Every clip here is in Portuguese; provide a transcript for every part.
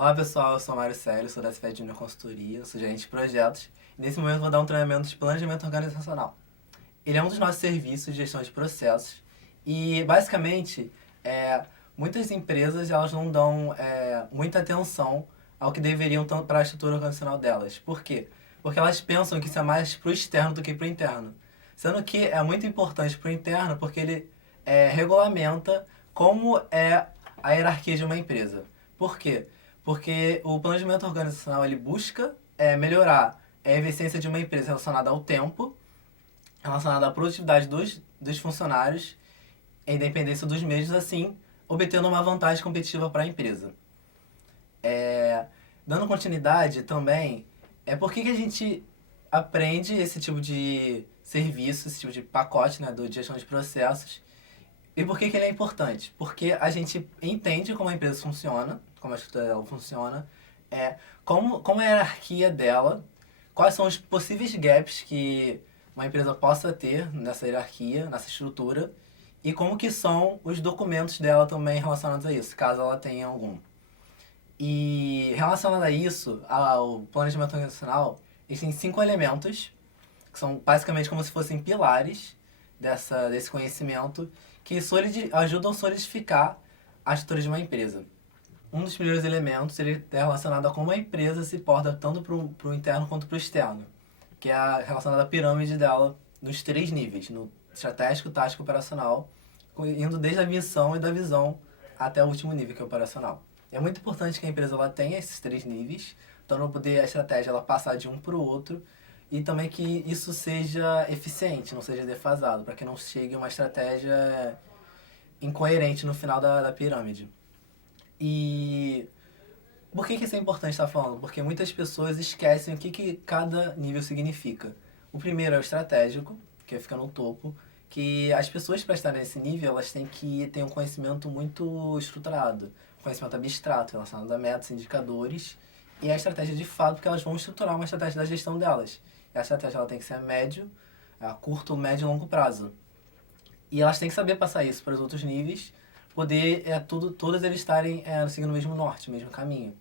Olá pessoal, eu sou Mário Célio, sou da CFED Junior Consultoria, sou gerente de projetos e nesse momento vou dar um treinamento de planejamento organizacional. Ele é um dos nossos serviços de gestão de processos e basicamente muitas empresas elas não dão muita atenção ao que deveriam para a estrutura organizacional delas. Por quê? Porque elas pensam que isso é mais para o externo do que para o interno. Sendo que é muito importante para o interno porque ele regulamenta como é a hierarquia de uma empresa. Por quê? Porque o planejamento organizacional ele busca melhorar a eficiência de uma empresa relacionada ao tempo, relacionada à produtividade dos funcionários, a independência dos mesmos, assim, obtendo uma vantagem competitiva para a empresa. Dando continuidade também, por que a gente aprende esse tipo de serviço, esse tipo de pacote, né, do gestão de processos, e por que ele é importante? Porque a gente entende como a empresa funciona, como a estrutura dela funciona, como é a hierarquia dela, quais são os possíveis gaps que uma empresa possa ter nessa hierarquia, nessa estrutura, e como que são os documentos dela também relacionados a isso, caso ela tenha algum. E relacionado a isso, ao planejamento organizacional, existem 5 elementos, que são basicamente como se fossem pilares desse conhecimento, que ajudam a solidificar a estrutura de uma empresa. Um dos primeiros elementos ele é relacionado a como a empresa se porta tanto para o interno quanto para o externo, que é relacionado à pirâmide dela nos 3 níveis, no estratégico, tático e operacional, indo desde a missão e da visão até o último nível, que é o operacional. É muito importante que a empresa ela tenha esses 3 níveis, então para poder a estratégia ela passar de um para o outro, e também que isso seja eficiente, não seja defasado, para que não chegue uma estratégia incoerente no final da pirâmide. E por que isso é importante estar falando? Porque muitas pessoas esquecem o que cada nível significa. O primeiro é o estratégico, que fica no topo, que as pessoas para estarem nesse nível, elas têm que ter um conhecimento muito estruturado, um conhecimento abstrato relacionado a metas, indicadores, e a estratégia de fato, porque elas vão estruturar uma estratégia da gestão delas. E a estratégia ela tem que ser a curto, médio e longo prazo. E elas têm que saber passar isso para os outros níveis, poder todos eles estarem seguindo o mesmo norte, o mesmo caminho.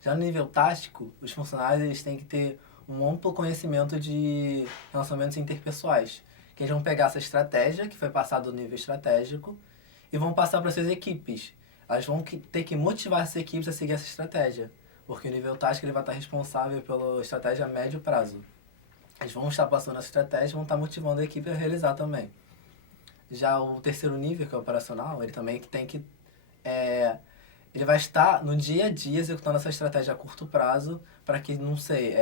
Já no nível tático, os funcionários eles têm que ter um amplo conhecimento de relacionamentos interpessoais, que eles vão pegar essa estratégia que foi passada do nível estratégico e vão passar para suas equipes. Elas vão ter que motivar essas equipes a seguir essa estratégia, porque o nível tático ele vai estar responsável pela estratégia a médio prazo. Eles vão estar passando essa estratégia e vão estar motivando a equipe a realizar também. Já o terceiro nível, que é o operacional, ele também tem que ele vai estar no dia a dia executando essa estratégia a curto prazo para que, não sei,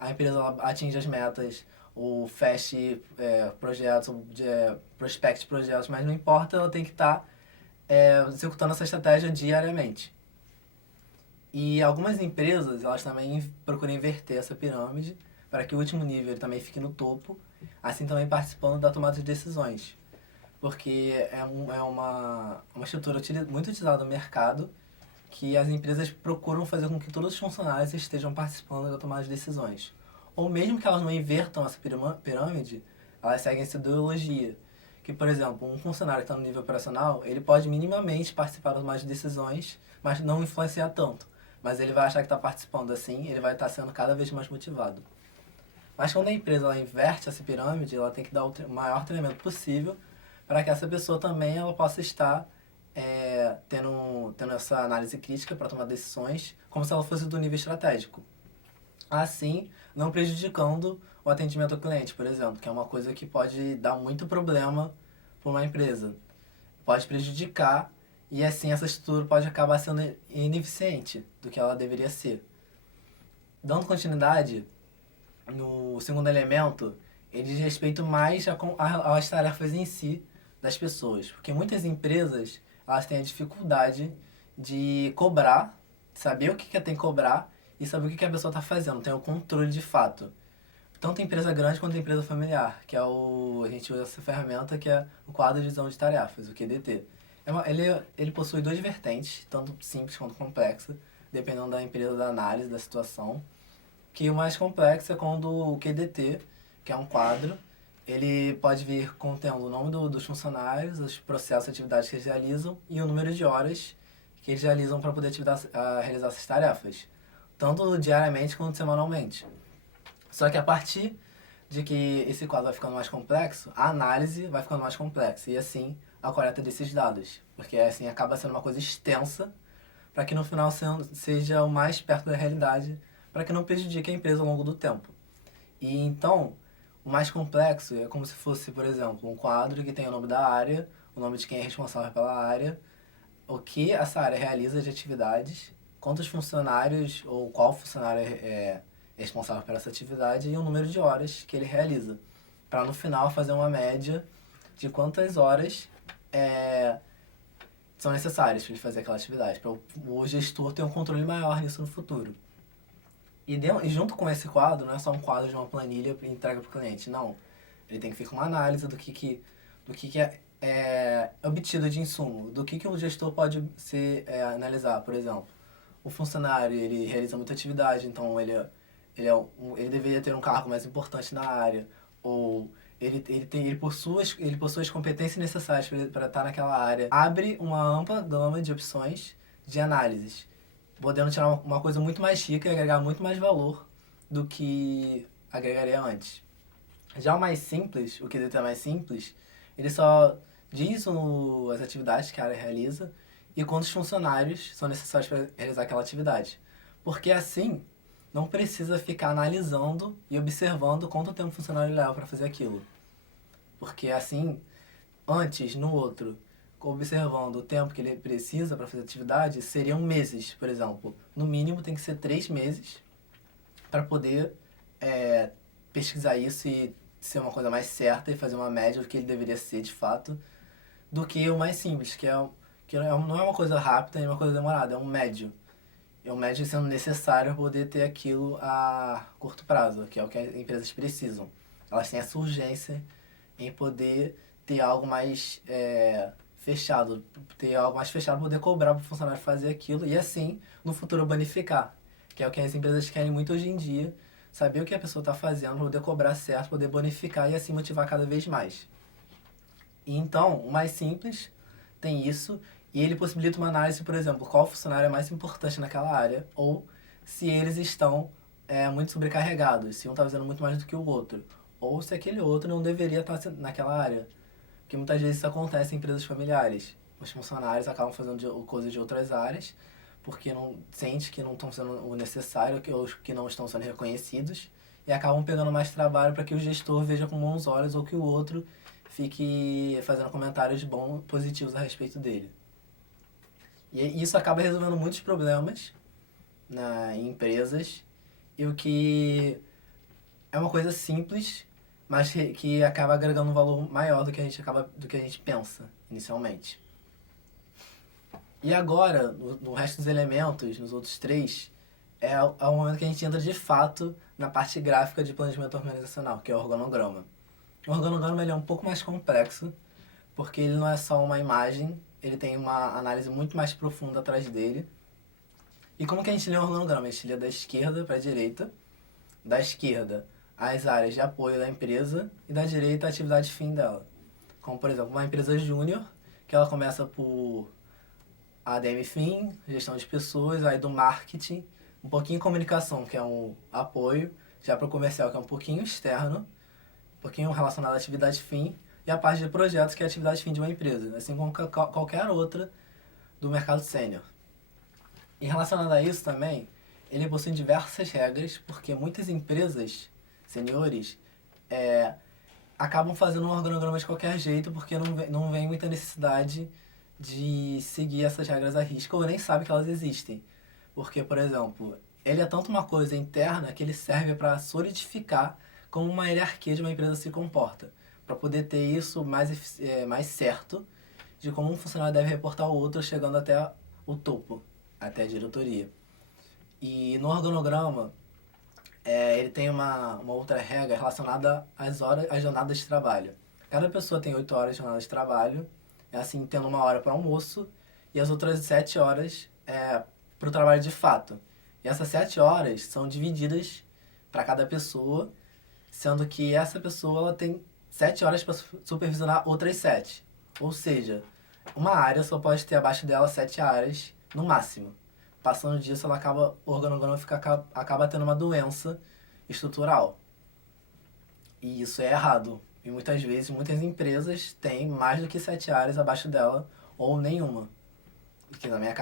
a empresa ela atinja as metas, ou feche projetos, ou prospecte projetos, mas não importa, ela tem que estar executando essa estratégia diariamente. E algumas empresas, elas também procuram inverter essa pirâmide para que o último nível ele também fique no topo, assim também participando da tomada de decisões. Porque é uma estrutura muito utilizada no mercado que as empresas procuram fazer com que todos os funcionários estejam participando da tomada de decisões. Ou mesmo que elas não invertam essa pirâmide, elas seguem essa ideologia. Que, por exemplo, um funcionário que está no nível operacional, ele pode minimamente participar das tomadas de decisões, mas não influenciar tanto. Mas ele vai achar que está participando assim, ele vai estar sendo cada vez mais motivado. Mas quando a empresa ela inverte essa pirâmide, ela tem que dar o maior treinamento possível para que essa pessoa também ela possa estar tendo essa análise crítica para tomar decisões como se ela fosse do nível estratégico. Assim, não prejudicando o atendimento ao cliente, por exemplo, que é uma coisa que pode dar muito problema para uma empresa. Pode prejudicar e assim essa estrutura pode acabar sendo ineficiente do que ela deveria ser. Dando continuidade, no segundo elemento, ele diz respeito mais às tarefas em si das pessoas. Porque muitas empresas elas têm a dificuldade de cobrar, saber o que tem que cobrar e saber o que a pessoa está fazendo, tem o controle de fato. Tanto empresa grande quanto empresa familiar, que a gente usa essa ferramenta que é o quadro de divisão de tarefas, o QDT. Ele possui 2 vertentes, tanto simples quanto complexa, dependendo da empresa, da análise, da situação. Que o mais complexo é quando o QDT, que é um quadro, ele pode vir contendo o nome dos funcionários, os processos e atividades que eles realizam e o número de horas que que eles realizam para poder realizar essas tarefas, tanto diariamente quanto semanalmente. Só que a partir de que esse quadro vai ficando mais complexo, a análise vai ficando mais complexa e assim a coleta desses dados, porque assim acaba sendo uma coisa extensa para que no final seja o mais perto da realidade, para que não prejudique a empresa ao longo do tempo. E então, o mais complexo é como se fosse, por exemplo, um quadro que tem o nome da área, o nome de quem é responsável pela área, o que essa área realiza de atividades, quantos funcionários ou qual funcionário é responsável por essa atividade e o número de horas que ele realiza, para no final fazer uma média de quantas horas são necessárias para ele fazer aquela atividade, para o gestor ter um controle maior nisso no futuro. E junto com esse quadro, não é só um quadro de uma planilha e entrega para o cliente, não. Ele tem que ficar uma análise do que é obtido de insumo, do que o gestor pode analisar. Por exemplo, o funcionário ele realiza muita atividade, então ele deveria ter um cargo mais importante na área, ou ele possui as competências necessárias para estar naquela área. Abre uma ampla gama de opções de análises, podendo tirar uma coisa muito mais rica e agregar muito mais valor do que agregaria antes. Já o mais simples, o quesito é mais simples, ele só diz as atividades que a área realiza e quantos funcionários são necessários para realizar aquela atividade. Porque assim, não precisa ficar analisando e observando quanto tempo o funcionário leva para fazer aquilo. Porque assim, antes, no outro, observando o tempo que ele precisa para fazer a atividade, seriam meses, por exemplo. No mínimo tem que ser 3 meses para poder pesquisar isso e ser uma coisa mais certa e fazer uma média do que ele deveria ser de fato, do que o mais simples, que não é uma coisa rápida e uma coisa demorada, é um médio. É um médio sendo necessário para poder ter aquilo a curto prazo, que é o que as empresas precisam. Elas têm essa urgência em poder ter algo mais fechado, para poder cobrar para o funcionário fazer aquilo e assim, no futuro, bonificar, que é o que as empresas querem muito hoje em dia, saber o que a pessoa está fazendo, poder cobrar certo, poder bonificar e assim motivar cada vez mais. E então, o mais simples tem isso e ele possibilita uma análise, por exemplo, qual funcionário é mais importante naquela área ou se eles estão muito sobrecarregados, se um está fazendo muito mais do que o outro, ou se aquele outro não deveria estar naquela área. Porque muitas vezes isso acontece em empresas familiares. Os funcionários acabam fazendo coisas de outras áreas porque não sente que não estão fazendo o necessário ou que não estão sendo reconhecidos e acabam pegando mais trabalho para que o gestor veja com bons olhos ou que o outro fique fazendo comentários positivos a respeito dele. E isso acaba resolvendo muitos problemas em empresas e o que é uma coisa simples, mas que acaba agregando um valor maior do que a gente pensa inicialmente. E agora, no resto dos elementos, nos outros 3, é o momento que a gente entra de fato na parte gráfica de planejamento organizacional, que é o organograma. O organograma ele é um pouco mais complexo, porque ele não é só uma imagem, ele tem uma análise muito mais profunda atrás dele. E como que a gente lê o organograma? A gente lê da esquerda para a direita. Da esquerda, as áreas de apoio da empresa e da direita, a atividade fim dela. Como, por exemplo, uma empresa júnior, que ela começa por ADM fim, gestão de pessoas, aí do marketing, um pouquinho de comunicação, que é um apoio, já para o comercial, que é um pouquinho externo, um pouquinho relacionado à atividade fim, e a parte de projetos, que é a atividade fim de uma empresa, assim como qualquer outra do mercado sênior. E relacionado a isso também, ele possui diversas regras, porque muitas empresas seniores acabam fazendo um organograma de qualquer jeito, porque não vem muita necessidade de seguir essas regras à risca, ou nem sabe que elas existem. Porque, por exemplo, ele é tanto uma coisa interna que ele serve para solidificar como uma hierarquia de uma empresa se comporta, para poder ter isso mais certo de como um funcionário deve reportar ao outro, chegando até o topo, até a diretoria. E no organograma, ele tem uma outra regra relacionada às jornadas de trabalho. Cada pessoa tem 8 horas de jornada de trabalho, assim, tendo 1 hora para almoço, e as outras 7 horas para o trabalho de fato. E essas 7 horas são divididas para cada pessoa, sendo que essa pessoa ela tem 7 horas para supervisionar outras 7. Ou seja, uma área só pode ter abaixo dela 7 áreas no máximo. Passando disso, o organograma acaba tendo uma doença estrutural. E isso é errado. E muitas vezes, muitas empresas têm mais do que 7 áreas abaixo dela, ou nenhuma. Que também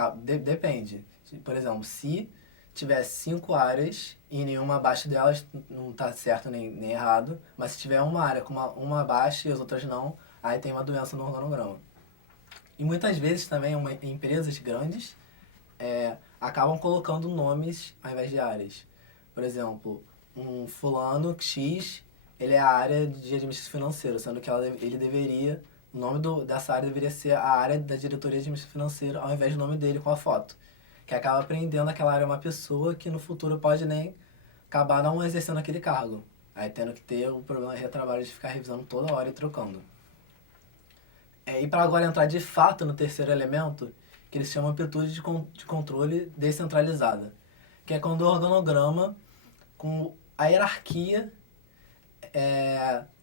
depende. Por exemplo, se tiver 5 áreas e nenhuma abaixo delas, não está certo nem errado. Mas se tiver uma área com uma abaixo e as outras não, aí tem uma doença no organograma. E muitas vezes também empresas grandes acabam colocando nomes ao invés de áreas. Por exemplo, um fulano X, ele é a área de administração financeira, sendo que o nome dessa área deveria ser a área da diretoria de administração financeira, ao invés do nome dele com a foto. Que acaba prendendo aquela área uma pessoa que no futuro pode nem acabar não exercendo aquele cargo. Aí tendo que ter o problema de retrabalho de ficar revisando toda hora e trocando. E para agora entrar de fato no terceiro elemento, que eles chamam amplitude de controle descentralizada, que é quando o organograma com a hierarquia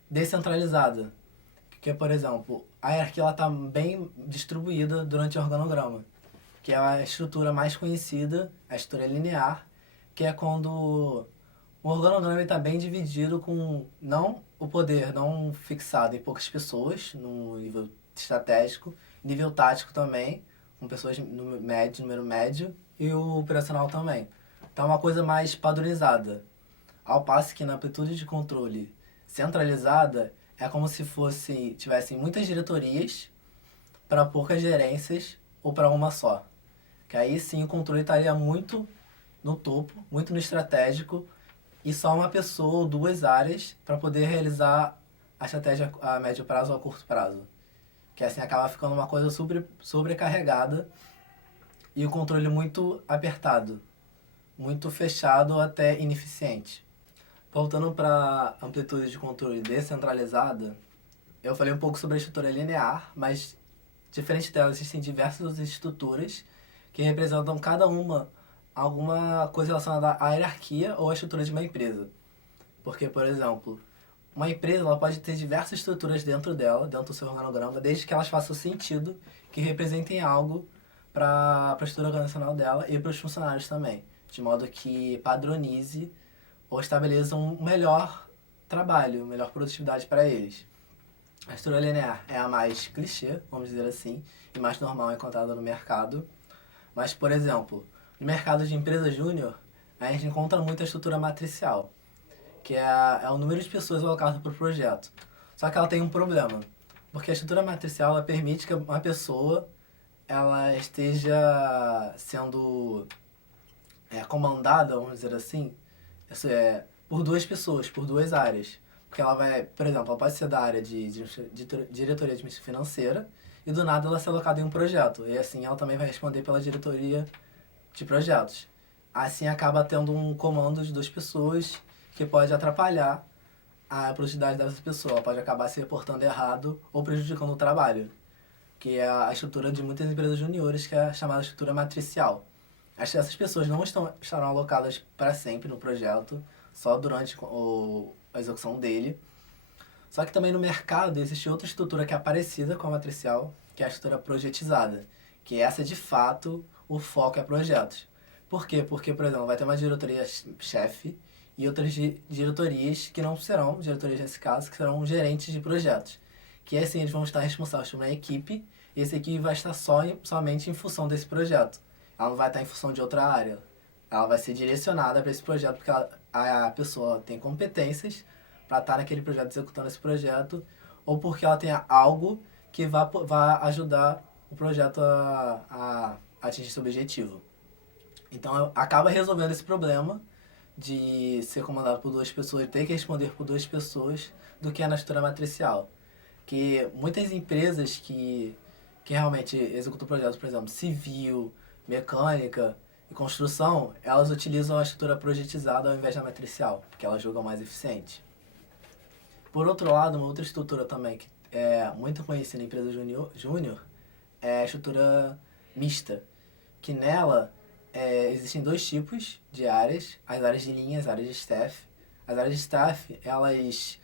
descentralizada. Que é, por exemplo, a hierarquia está bem distribuída durante o organograma, que é a estrutura mais conhecida, a estrutura linear, que é quando o organograma está bem dividido com não o poder não fixado em poucas pessoas, no nível estratégico, nível tático também, com pessoas no número médio, e o operacional também. Então é uma coisa mais padronizada. Ao passo que na amplitude de controle centralizada, é como se tivessem muitas diretorias para poucas gerências ou para uma só. Que aí sim o controle estaria muito no topo, muito no estratégico, e só uma pessoa ou duas áreas para poder realizar a estratégia a médio prazo ou a curto prazo. Que assim acaba ficando uma coisa sobrecarregada e o controle muito apertado, muito fechado ou até ineficiente. Voltando para a amplitude de controle descentralizada, eu falei um pouco sobre a estrutura linear, mas diferente dela existem diversas estruturas que representam cada uma alguma coisa relacionada à hierarquia ou à estrutura de uma empresa. Porque, por exemplo, uma empresa ela pode ter diversas estruturas dentro dela, dentro do seu organograma, desde que elas façam sentido, que representem algo para a estrutura organizacional dela e para os funcionários também, de modo que padronize ou estabeleça um melhor trabalho, melhor produtividade para eles. A estrutura linear é a mais clichê, vamos dizer assim, e mais normal encontrada no mercado. Mas, por exemplo, no mercado de empresa júnior, a gente encontra muito a estrutura matricial, que é o número de pessoas alocadas para o projeto. Só que ela tem um problema, porque a estrutura matricial ela permite que uma pessoa ela esteja sendo comandada, vamos dizer assim, isso por duas pessoas, por duas áreas. Porque ela vai, por exemplo, ela pode ser da área de diretoria de administração financeira e do nada ela ser alocada em um projeto. E assim ela também vai responder pela diretoria de projetos. Assim acaba tendo um comando de duas pessoas que pode atrapalhar a produtividade dessa pessoa. Ela pode acabar se reportando errado ou prejudicando o trabalho. Que é a estrutura de muitas empresas juniores, que é a chamada estrutura matricial. Essas pessoas não estarão alocadas para sempre no projeto, só durante a execução dele. Só que também no mercado existe outra estrutura que é parecida com a matricial, que é a estrutura projetizada, que essa de fato o foco é projetos. Por quê? Porque, por exemplo, vai ter uma diretoria-chefe e outras diretorias que não serão diretorias nesse caso, que serão gerentes de projetos. Que assim eles vão estar responsáveis por uma equipe e essa equipe vai estar somente em função desse projeto. Ela não vai estar em função de outra área. Ela vai ser direcionada para esse projeto porque a pessoa tem competências para estar naquele projeto, executando esse projeto, ou porque ela tenha algo que vá ajudar o projeto a atingir seu objetivo. Então, acaba resolvendo esse problema de ser comandado por duas pessoas e ter que responder por duas pessoas do que é na estrutura matricial. Que muitas empresas que realmente executam projetos, por exemplo, civil, mecânica e construção, elas utilizam a estrutura projetizada ao invés da matricial, porque elas julgam mais eficiente. Por outro lado, uma outra estrutura também que é muito conhecida em empresa júnior é a estrutura mista, que nela existem dois tipos de áreas, as áreas de linha e as áreas de staff. As áreas de staff, elas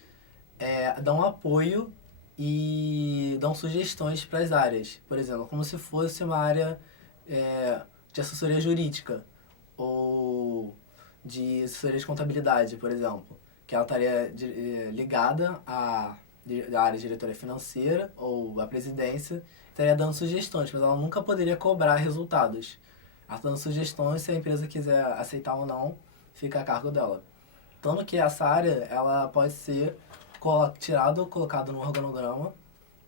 dão apoio e dão sugestões para as áreas. Por exemplo, como se fosse uma área de assessoria jurídica ou de assessoria de contabilidade, por exemplo, que ela estaria ligada à área de diretoria financeira ou à presidência, estaria dando sugestões, mas ela nunca poderia cobrar resultados. Ela está dando sugestões, se a empresa quiser aceitar ou não, fica a cargo dela. Tanto que essa área ela pode ser tirada ou colocada no organograma,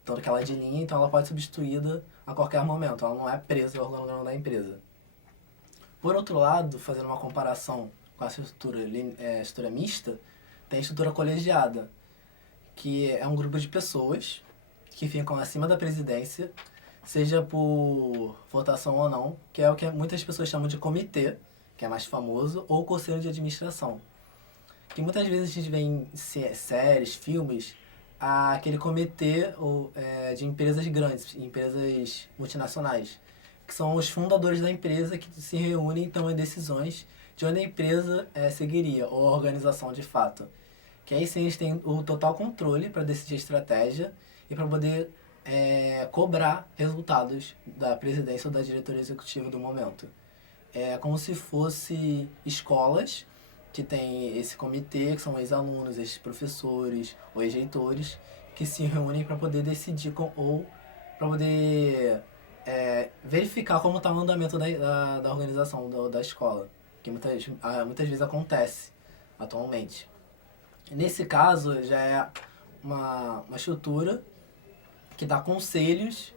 tanto que ela é de linha, então ela pode ser substituída a qualquer momento, ela não é presa ao organograma da empresa. Por outro lado, fazendo uma comparação com a estrutura mista, tem a estrutura colegiada, que é um grupo de pessoas que ficam acima da presidência, seja por votação ou não, que é o que muitas pessoas chamam de comitê, que é mais famoso, ou conselho de administração. Que muitas vezes a gente vê em séries, filmes, aquele comitê de empresas grandes, empresas multinacionais, que são os fundadores da empresa que se reúnem e tomam decisões de onde a empresa seguiria, ou a organização de fato. Que aí sim eles têm o total controle para decidir a estratégia e para poder cobrar resultados da presidência ou da diretoria executiva do momento. É como se fosse escolas que tem esse comitê, que são ex-alunos, ex-professores ou ex-reitores, que se reúnem para poder decidir ou para poder verificar como está o andamento da organização da escola, que muitas vezes acontece atualmente. Nesse caso, já é uma estrutura que dá conselhos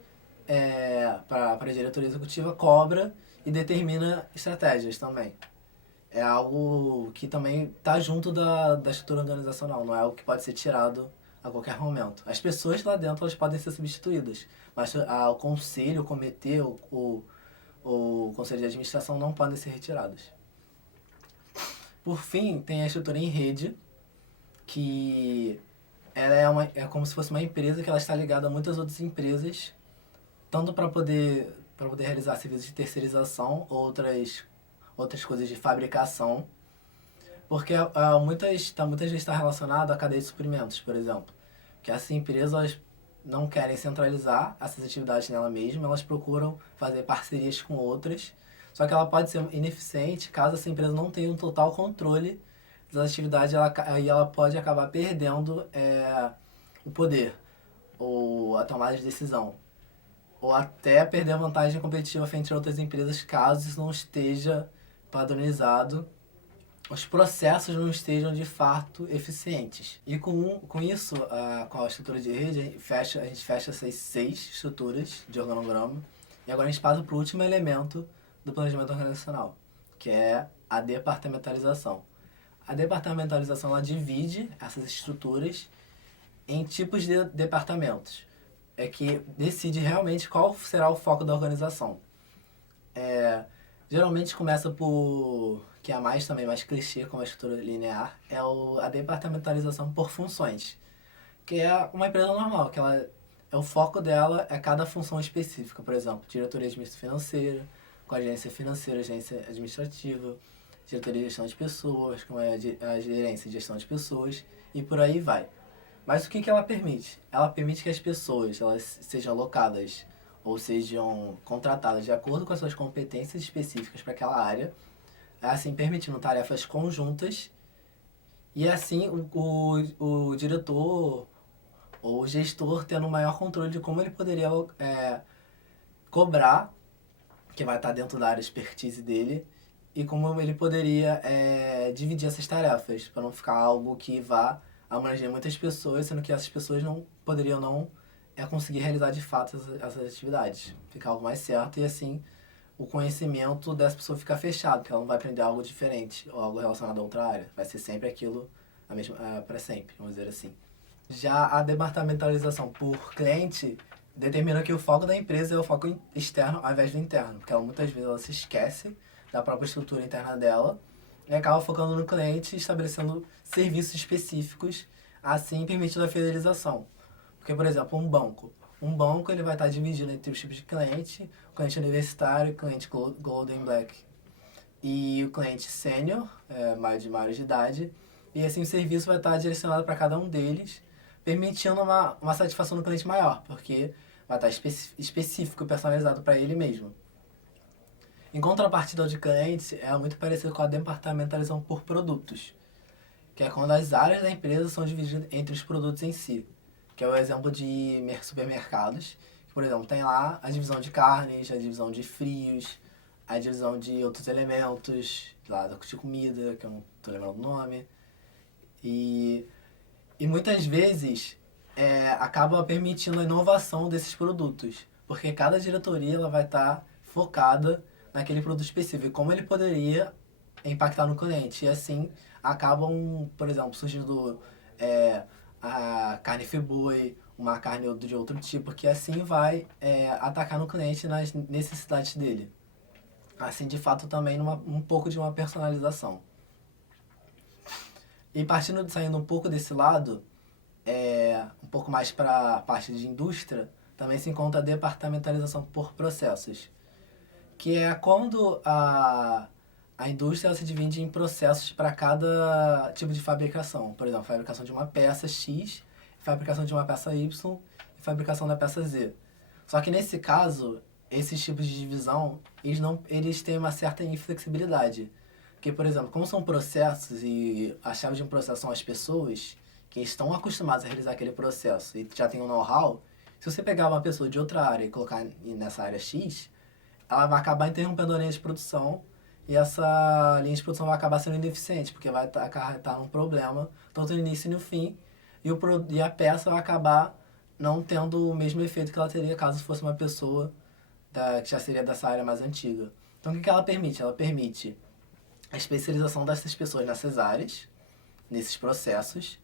para a diretoria executiva, cobra e determina estratégias também. É algo que também está junto da estrutura organizacional, não é algo que pode ser tirado a qualquer momento. As pessoas lá dentro elas podem ser substituídas, mas o conselho, o comitê, o conselho de administração não podem ser retirados. Por fim, tem a estrutura em rede, que ela é como se fosse uma empresa que ela está ligada a muitas outras empresas, tanto para poder realizar serviços de terceirização, outras coisas de fabricação, porque muitas vezes está relacionado à cadeia de suprimentos, por exemplo. Que essas empresas elas não querem centralizar essas atividades nela mesma, elas procuram fazer parcerias com outras, só que ela pode ser ineficiente caso essa empresa não tenha um total controle das atividades, aí ela pode acabar perdendo o poder, ou a tomada de decisão, ou até perder a vantagem competitiva frente a outras empresas caso isso não esteja padronizado, os processos não estejam de fato eficientes. E com isso, com a estrutura de rede, a gente fecha essas 6 estruturas de organograma, e agora a gente passa para o último elemento do planejamento organizacional, que é a departamentalização. A departamentalização ela divide essas estruturas em tipos de departamentos. É que decide realmente qual será o foco da organização. Geralmente começa por, que é mais clichê, como a estrutura linear, a departamentalização por funções. Que é uma empresa normal, que o foco dela é cada função específica. Por exemplo, diretoria de administração financeira, com a gerência financeira, agência administrativa, diretoria de gestão de pessoas, como é a gerência de gestão de pessoas, e por aí vai. Mas o que ela permite? Ela permite que as pessoas elas sejam alocadas ou sejam contratadas de acordo com as suas competências específicas para aquela área, assim permitindo tarefas conjuntas, e assim o diretor ou o gestor tendo um maior controle de como ele poderia cobrar, que vai estar dentro da área expertise dele, e como ele poderia dividir essas tarefas, para não ficar algo que vá abranger muitas pessoas, sendo que essas pessoas poderiam não conseguir realizar de fato essas atividades. Ficar algo mais certo e assim o conhecimento dessa pessoa fica fechado, porque ela não vai aprender algo diferente ou algo relacionado a outra área. Vai ser sempre aquilo para sempre, vamos dizer assim. Já a departamentalização por cliente determina que o foco da empresa é o foco externo ao invés do interno, porque muitas vezes ela se esquece da própria estrutura interna dela e acaba focando no cliente, estabelecendo serviços específicos, assim permitindo a fidelização. Porque, por exemplo, um banco ele vai estar dividido entre os tipos de cliente, o cliente universitário, o cliente Golden Black e o cliente sênior, de maior de idade, e assim o serviço vai estar direcionado para cada um deles, permitindo uma satisfação do cliente maior, porque vai estar específico e personalizado para ele mesmo. Em contrapartida ao de clientes, é muito parecido com a departamentalização por produtos, que é quando as áreas da empresa são divididas entre os produtos em si, que é o exemplo de supermercados, que, por exemplo, tem lá a divisão de carnes, a divisão de frios, a divisão de outros elementos, lá de comida, que eu não tô lembrando o nome, e, e muitas vezes acaba permitindo a inovação desses produtos, porque cada diretoria ela vai estar focada naquele produto específico, e como ele poderia impactar no cliente. E assim acabam, por exemplo, surgindo a carne friboi, uma carne de outro tipo, que assim vai atacar no cliente nas necessidades dele. Assim, de fato, também um pouco de uma personalização. E saindo um pouco desse lado, um pouco mais para a parte de indústria, também se encontra a departamentalização por processos, que é quando a indústria ela se divide em processos para cada tipo de fabricação. Por exemplo, fabricação de uma peça X, fabricação de uma peça Y e fabricação da peça Z. Só que nesse caso, esses tipos de divisão, eles têm uma certa inflexibilidade. Porque, por exemplo, como são processos e a chave de um processo são as pessoas que estão acostumadas a realizar aquele processo e já tem um know-how, se você pegar uma pessoa de outra área e colocar nessa área X, ela vai acabar interrompendo a linha de produção e essa linha de produção vai acabar sendo ineficiente, porque vai acarretar um problema, tanto no início e no fim, e a peça vai acabar não tendo o mesmo efeito que ela teria caso fosse uma pessoa que já seria dessa área mais antiga. Então, o que ela permite? Ela permite a especialização dessas pessoas nessas áreas, nesses processos,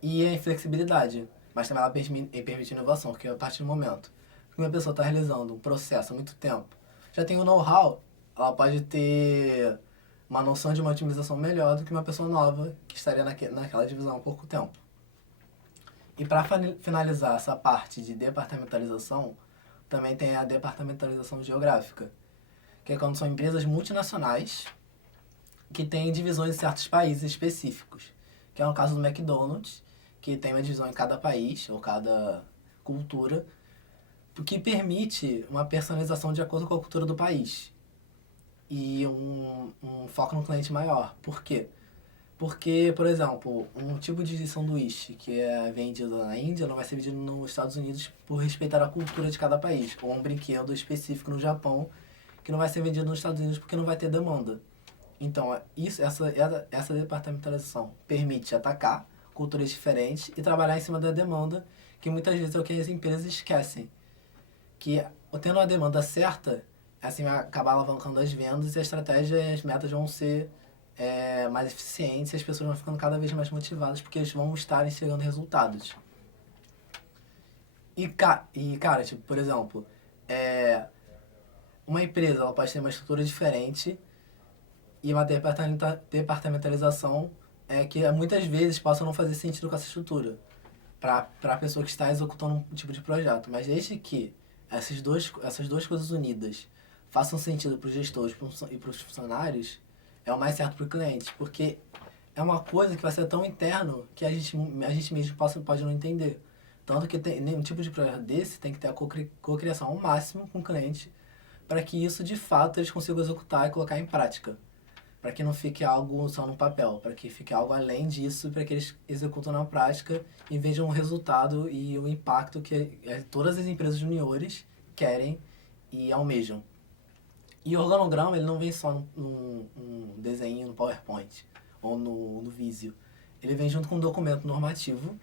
e a inflexibilidade. Mas também ela permite inovação, porque a partir do momento que uma pessoa está realizando um processo há muito tempo, já tem o know-how, ela pode ter uma noção de uma otimização melhor do que uma pessoa nova que estaria naquela divisão há pouco tempo. E para finalizar essa parte de departamentalização, também tem a departamentalização geográfica, que é quando são empresas multinacionais que têm divisões em certos países específicos, que é o caso do McDonald's, que tem uma divisão em cada país ou cada cultura, o que permite uma personalização de acordo com a cultura do país e um foco no cliente maior. Por quê? Porque, por exemplo, um tipo de sanduíche que é vendido na Índia não vai ser vendido nos Estados Unidos por respeitar a cultura de cada país, ou um brinquedo específico no Japão que não vai ser vendido nos Estados Unidos porque não vai ter demanda. Então, essa departamentalização permite atacar culturas diferentes e trabalhar em cima da demanda, que muitas vezes é o que as empresas esquecem. Que, tendo a demanda certa, assim vai acabar alavancando as vendas e a estratégia e as metas vão ser mais eficientes e as pessoas vão ficando cada vez mais motivadas porque eles vão estar enxergando resultados. E cara, tipo, por exemplo, uma empresa ela pode ter uma estrutura diferente e uma departamentalização que muitas vezes possa não fazer sentido com essa estrutura para a pessoa que está executando um tipo de projeto. Mas desde que essas duas coisas unidas façam sentido para os gestores e para os funcionários, é o mais certo para o cliente. Porque é uma coisa que vai ser tão interno que a gente mesmo pode não entender. Tanto que nenhum tipo de projeto desse tem que ter a cocriação ao máximo com o cliente para que isso, de fato, eles consigam executar e colocar em prática. Para que não fique algo só no papel, para que fique algo além disso, para que eles executem na prática e vejam o resultado e o impacto que todas as empresas juniores querem e almejam. E o organograma ele não vem só num desenho no PowerPoint ou no Visio. Ele vem junto com um documento normativo,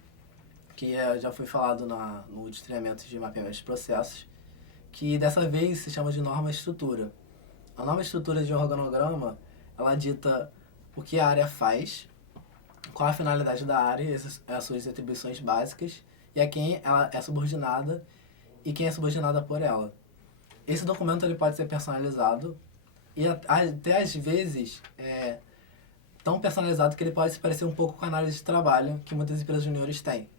que já foi falado no treinamento de mapeamento de processos, que dessa vez se chama de norma estrutura. A norma estrutura de organograma ela dita o que a área faz, qual a finalidade da área, as suas atribuições básicas e a quem ela é subordinada e quem é subordinada por ela. Esse documento ele pode ser personalizado e até às vezes tão personalizado que ele pode se parecer um pouco com a análise de trabalho que muitas empresas juniores têm.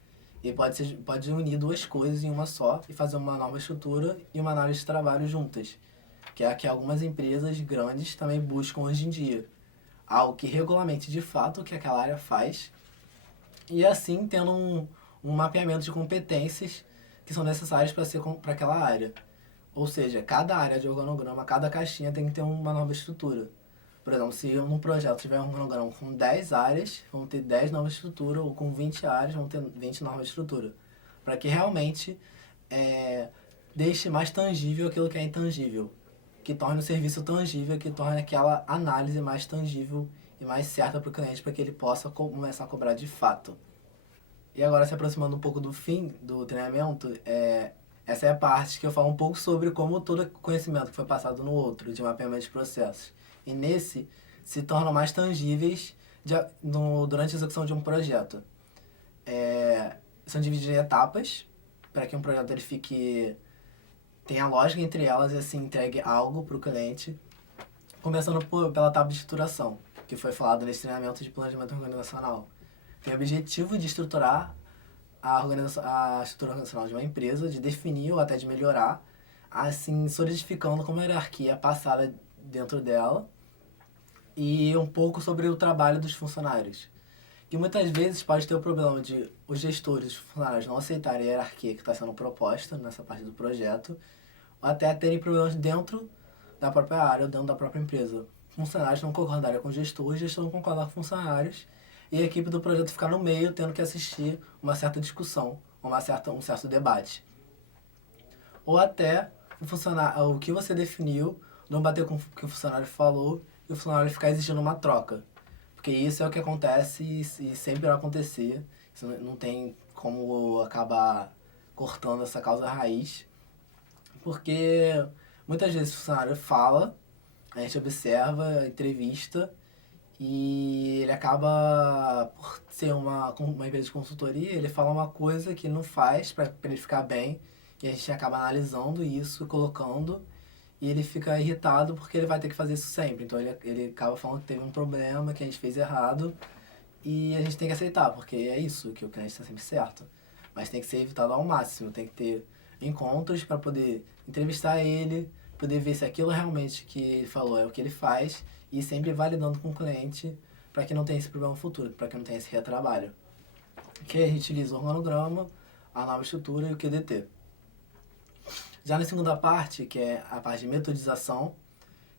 E pode unir duas coisas em uma só e fazer uma nova estrutura e uma análise de trabalho juntas, que é a que algumas empresas grandes também buscam hoje em dia. Algo que regulamente de fato o que aquela área faz e assim tendo um mapeamento de competências que são necessárias para aquela área. Ou seja, cada área de organograma, cada caixinha tem que ter uma nova estrutura. Por exemplo, se num projeto tiver um organograma com 10 áreas, vão ter 10 novas estruturas, ou com 20 áreas, vão ter 20 novas estruturas. Para que realmente é, deixe mais tangível aquilo que é intangível. Que torne o serviço tangível, que torne aquela análise mais tangível e mais certa para o cliente, para que ele possa começar a cobrar de fato. E agora, se aproximando um pouco do fim do treinamento, essa é a parte que eu falo um pouco sobre como todo conhecimento que foi passado no outro, de mapeamento de processos. E nesse, se tornam mais tangíveis durante a execução de um projeto. São divididos em etapas, para que um projeto ele tenha lógica entre elas e assim entregue algo para o cliente. Começando pela etapa de estruturação, que foi falado nesse treinamento de planejamento organizacional. Tem o objetivo de estruturar a estrutura organizacional de uma empresa, de definir ou até de melhorar, assim solidificando como a hierarquia passada dentro dela e um pouco sobre o trabalho dos funcionários. Que muitas vezes pode ter o problema de os gestores, os funcionários não aceitarem a hierarquia que está sendo proposta nessa parte do projeto, ou até terem problemas dentro da própria área ou dentro da própria empresa. Funcionários não concordarem com o gestor não concordar com funcionários, e a equipe do projeto ficar no meio, tendo que assistir uma certa discussão, um certo debate. Ou até o que você definiu não bater com o que o funcionário falou e o funcionário ficar exigindo uma troca. Porque isso é o que acontece e sempre vai acontecer. Isso não tem como acabar cortando essa causa raiz. Porque muitas vezes o funcionário fala, a gente observa, entrevista, e ele acaba, por ser uma empresa de consultoria, ele fala uma coisa que não faz para ele ficar bem, e a gente acaba analisando isso, colocando, e ele fica irritado porque ele vai ter que fazer isso sempre. Então ele acaba falando que teve um problema, que a gente fez errado, e a gente tem que aceitar, porque é isso, que o cliente está sempre certo. Mas tem que ser evitado ao máximo, tem que ter encontros para poder entrevistar ele, poder ver se aquilo realmente que ele falou é o que ele faz, e sempre validando com o cliente para que não tenha esse problema futuro, para que não tenha esse retrabalho. Que a gente utiliza o organograma, a nova estrutura e o QDT. Já na segunda parte, que é a parte de metodização,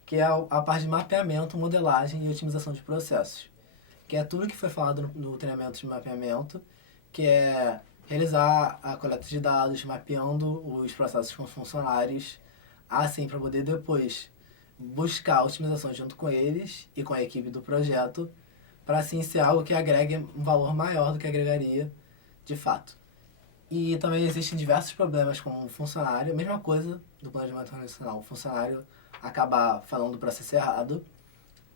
que é a parte de mapeamento, modelagem e otimização de processos. Que é tudo que foi falado no treinamento de mapeamento, que é realizar a coleta de dados, mapeando os processos com os funcionários, assim para poder depois buscar otimizações junto com eles e com a equipe do projeto, para assim ser algo que agregue um valor maior do que agregaria de fato. E também existem diversos problemas com o funcionário, a mesma coisa do planejamento organizacional, o funcionário acabar falando do processo errado,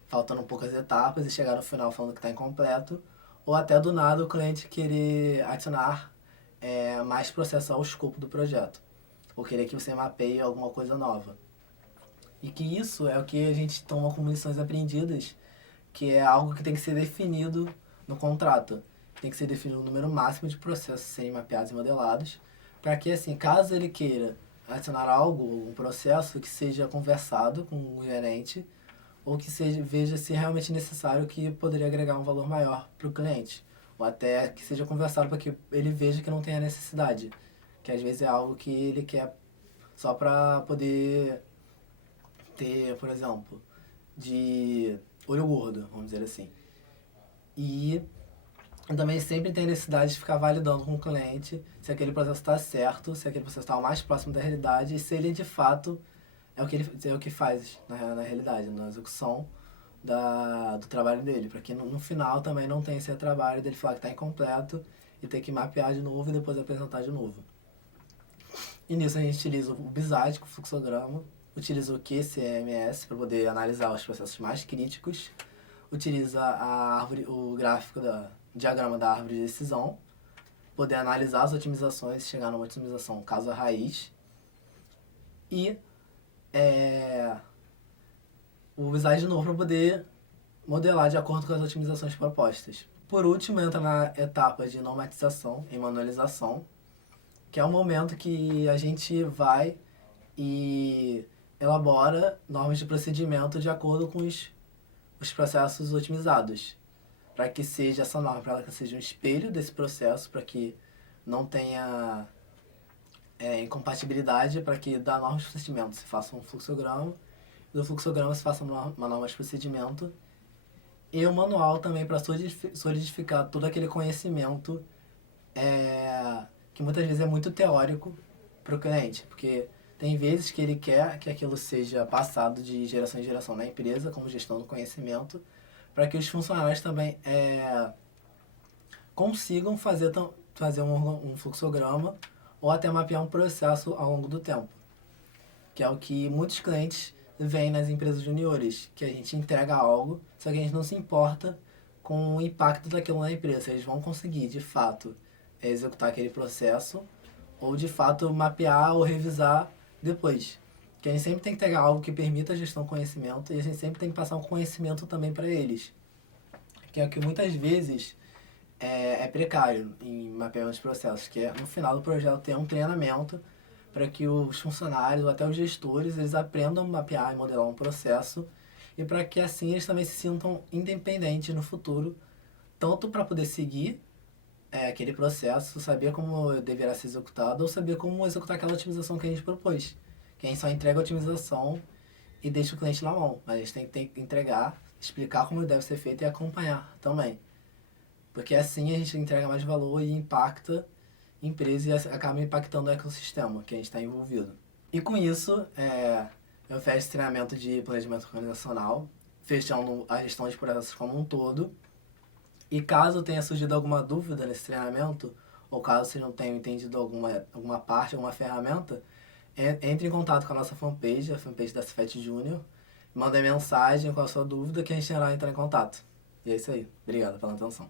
faltando poucas etapas e chegar no final falando que está incompleto, ou até do nada o cliente querer adicionar mais processo ao escopo do projeto, ou querer que você mapeie alguma coisa nova. E que isso é o que a gente toma como lições aprendidas, que é algo que tem que ser definido no contrato. Tem que ser definido um número máximo de processos serem mapeados e modelados, para que, assim, caso ele queira adicionar algo, um processo, que seja conversado com o gerente, ou que veja se é realmente necessário, que poderia agregar um valor maior para o cliente. Ou até que seja conversado para que ele veja que não tem a necessidade. Que às vezes é algo que ele quer só para poder ter, por exemplo, de olho gordo, vamos dizer assim. E também sempre tem necessidade de ficar validando com o cliente se aquele processo está certo, se aquele processo está o mais próximo da realidade e se ele de fato é o que faz na realidade, na execução do trabalho dele. Para que no final também não tenha esse trabalho dele falar que está incompleto e ter que mapear de novo e depois apresentar de novo. E nisso a gente utiliza o BISAD, o fluxograma, utiliza o QCMS para poder analisar os processos mais críticos, utiliza o gráfico diagrama da árvore de decisão, poder analisar as otimizações e chegar numa otimização caso raiz, e o BISAD de novo para poder modelar de acordo com as otimizações propostas. Por último, entra na etapa de normatização e manualização, que é o momento que a gente vai e elabora normas de procedimento de acordo com os processos otimizados, para que seja essa norma, para que seja um espelho desse processo, para que não tenha em compatibilidade para que da norma de procedimento se faça um fluxograma, do fluxograma se faça uma norma de procedimento, e o manual também para solidificar todo aquele conhecimento que muitas vezes é muito teórico para o cliente, porque tem vezes que ele quer que aquilo seja passado de geração em geração na empresa, como gestão do conhecimento, para que os funcionários também consigam fazer um fluxograma ou até mapear um processo ao longo do tempo, que é o que muitos clientes veem nas empresas juniores, que a gente entrega algo, só que a gente não se importa com o impacto daquilo na empresa, se eles vão conseguir, de fato, executar aquele processo ou, de fato, mapear ou revisar depois. Que a gente sempre tem que entregar algo que permita a gestão do conhecimento e a gente sempre tem que passar um conhecimento também para eles, que é o que muitas vezes é precário em mapeamento de processos, que é no final do projeto ter um treinamento para que os funcionários ou até os gestores eles aprendam a mapear e modelar um processo e para que assim eles também se sintam independentes no futuro, tanto para poder seguir aquele processo, saber como deverá ser executado ou saber como executar aquela otimização que a gente propôs. Que a gente só entrega a otimização e deixa o cliente na mão, mas a gente tem que entregar, explicar como deve ser feito e acompanhar também. Porque assim a gente entrega mais valor e impacta a empresa e acaba impactando o ecossistema que a gente está envolvido. E com isso, eu fecho treinamento de planejamento organizacional, fechando a gestão de processos como um todo. E caso tenha surgido alguma dúvida nesse treinamento, ou caso vocês não tenham entendido alguma parte, alguma ferramenta, entre em contato com a nossa fanpage, a fanpage da Cefet Júnior, manda mensagem com a sua dúvida que a gente irá entrar em contato. E é isso aí. Obrigado pela atenção.